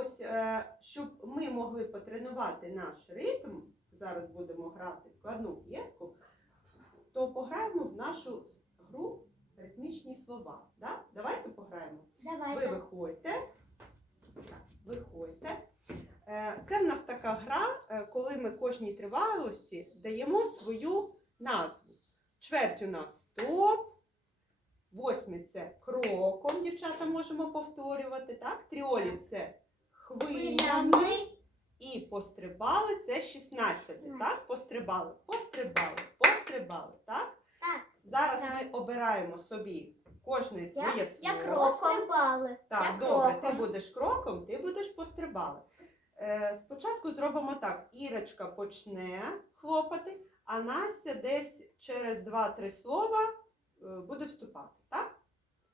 ось е, щоб ми могли потренувати наш ритм, зараз будемо грати складну п'єску, то пограємо в нашу гру ритмічні слова. Да? Давайте пограємо. Ви Давайте. виходьте. Виходьте. Е, Це в нас така гра, е, коли ми кожній тривалості даємо свою назву. Чверть у нас стоп. Восьмий це кроком, дівчата можемо повторювати. Так? Тріолі це хвилями. І пострибали це 16. Так? Пострибали, пострибали, пострибали. Так? Так. Зараз Так. ми обираємо собі кожне своє я слово. кроком. Пострибали. Так, Я добре, кроком. ти будеш кроком, ти будеш пострибали. Е, спочатку зробимо так: Ірочка почне хлопати, а Настя десь через 2-3 слова е, буде вступати. Так?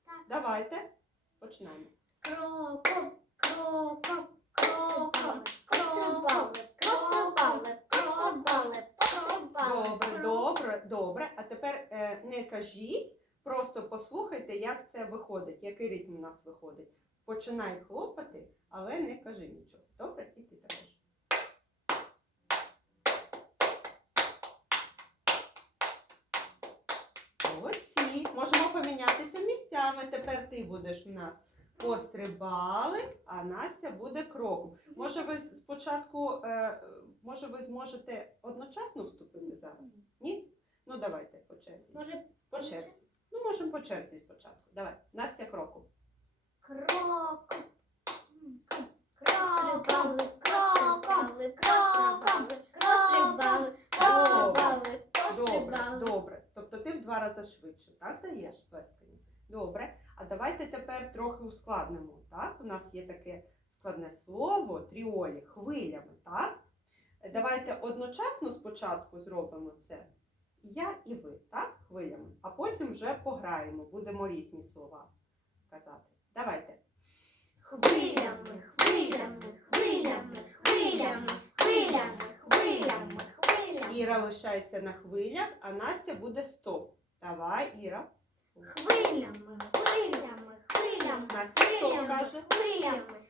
Так. Давайте почнемо. Кроком, Добре, добре, добре. А тепер е, не кажіть, просто послухайте, як це виходить, який ритм у нас виходить. Починай хлопати, але не кажи нічого. Добре, і ти також. Молодці. Можемо помінятися місцями. Тепер ти будеш у нас пострибали, а Настя буде кроком. Може, ви спочатку, е, може, ви зможете одночасно вступити зараз? Ні? Ну давайте по черзі. Може, По черзі. Ну, можемо по черзі спочатку. Давай. Настя кроком. кроком, кроком, кроком, кроком, пострибали, пострибали, Добре, добре. Тобто ти в два рази швидше, так даєш? Добре. Давайте тепер трохи ускладнимо. Так? У нас є таке складне слово тріолі, хвилями, так? Давайте одночасно спочатку зробимо це. Я і ви, так? Хвилями. А потім вже пограємо, будемо різні слова казати. Давайте. Хвилями, хвилями, хвилями, хвилями, хвилями, хвилями, хвилями. Іра лишається на хвилях, а Настя буде стоп. Давай, Іра. Хвилями, хвилями, Настя стоп